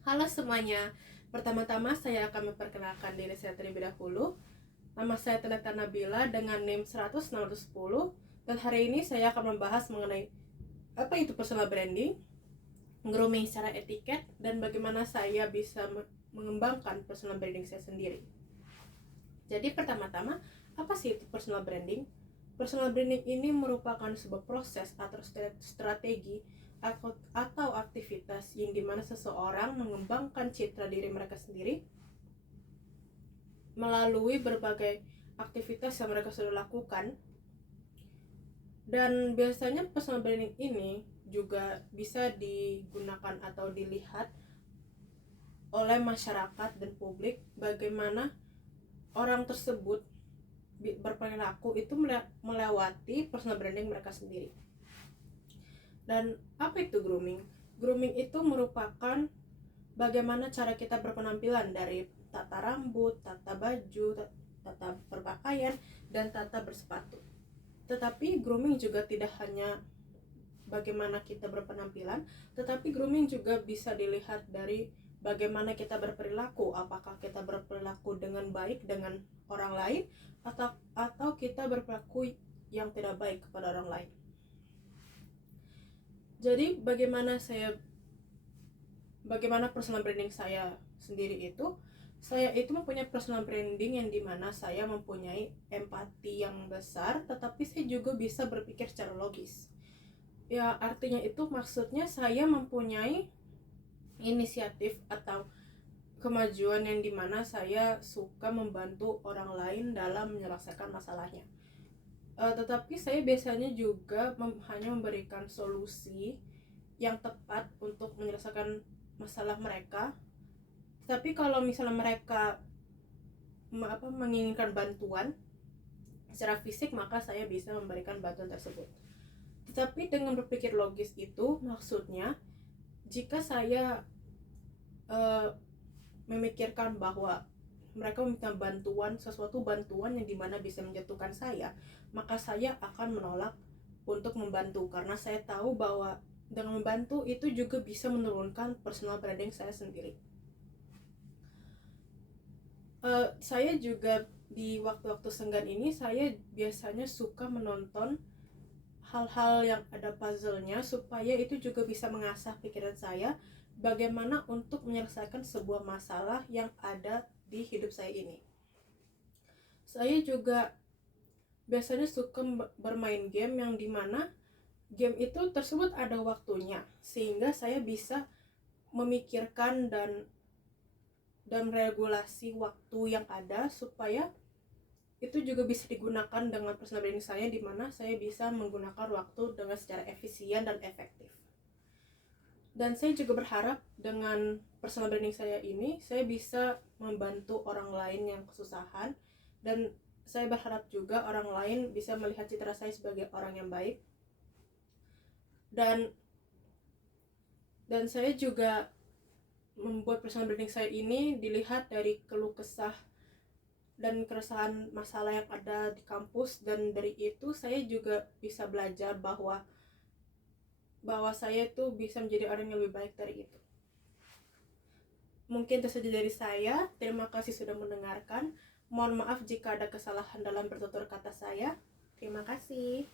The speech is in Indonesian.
Halo semuanya, pertama-tama saya akan memperkenalkan diri saya terlebih dahulu. Nama saya Taneta Nabila dengan NIM 100-610. Dan hari ini saya akan membahas mengenai apa itu personal branding, grooming secara etiket, dan bagaimana saya bisa mengembangkan personal branding saya sendiri. Jadi pertama-tama, apa sih itu personal branding? Personal branding ini merupakan sebuah proses atau strategi atau aktivitas yang dimana seseorang mengembangkan citra diri mereka sendiri melalui berbagai aktivitas yang mereka sudah lakukan. Dan biasanya personal branding ini juga bisa digunakan atau dilihat oleh masyarakat dan publik bagaimana orang tersebut berperilaku itu melewati personal branding mereka sendiri. Dan apa itu grooming? Grooming itu merupakan bagaimana cara kita berpenampilan dari tata rambut, tata baju, tata berpakaian, dan tata bersepatu. Tetapi grooming juga tidak hanya bagaimana kita berpenampilan, tetapi grooming juga bisa dilihat dari bagaimana kita berperilaku. Apakah kita berperilaku dengan baik dengan orang lain atau kita berperilaku yang tidak baik kepada orang lain. Jadi bagaimana personal branding saya sendiri itu, saya itu mempunyai personal branding yang dimana saya mempunyai empati yang besar, tetapi saya juga bisa berpikir secara logis. Ya, artinya itu maksudnya saya mempunyai inisiatif atau kemajuan yang dimana saya suka membantu orang lain dalam menyelesaikan masalahnya. Tetapi saya biasanya juga hanya memberikan solusi yang tepat untuk menyelesaikan masalah mereka. Tapi kalau misalnya mereka menginginkan bantuan secara fisik, maka saya bisa memberikan bantuan tersebut. Tetapi dengan berpikir logis itu maksudnya jika saya memikirkan bahwa mereka meminta sesuatu bantuan yang dimana bisa menjatuhkan saya, maka saya akan menolak untuk membantu, karena saya tahu bahwa dengan membantu itu juga bisa menurunkan personal branding saya sendiri. Saya juga di waktu-waktu senggang ini saya biasanya suka menonton hal-hal yang ada puzzle-nya, supaya itu juga bisa mengasah pikiran saya bagaimana untuk menyelesaikan sebuah masalah yang ada di hidup saya ini. Saya juga biasanya suka bermain game yang dimana game itu tersebut ada waktunya, sehingga saya bisa memikirkan dan regulasi waktu yang ada supaya itu juga bisa digunakan dengan personal branding saya, dimana saya bisa menggunakan waktu dengan secara efisien dan efektif. Dan saya juga berharap dengan personal branding saya ini saya bisa membantu orang lain yang kesusahan, dan saya berharap juga orang lain bisa melihat citra saya sebagai orang yang baik. Dan saya juga membuat personal branding saya ini dilihat dari keluh kesah dan keresahan masalah yang ada di kampus, dan dari itu saya juga bisa belajar bahwa saya itu bisa menjadi orang yang lebih baik dari itu. Mungkin itu saja dari saya. Terima kasih sudah mendengarkan. Mohon maaf jika ada kesalahan dalam bertutur kata saya. Terima kasih.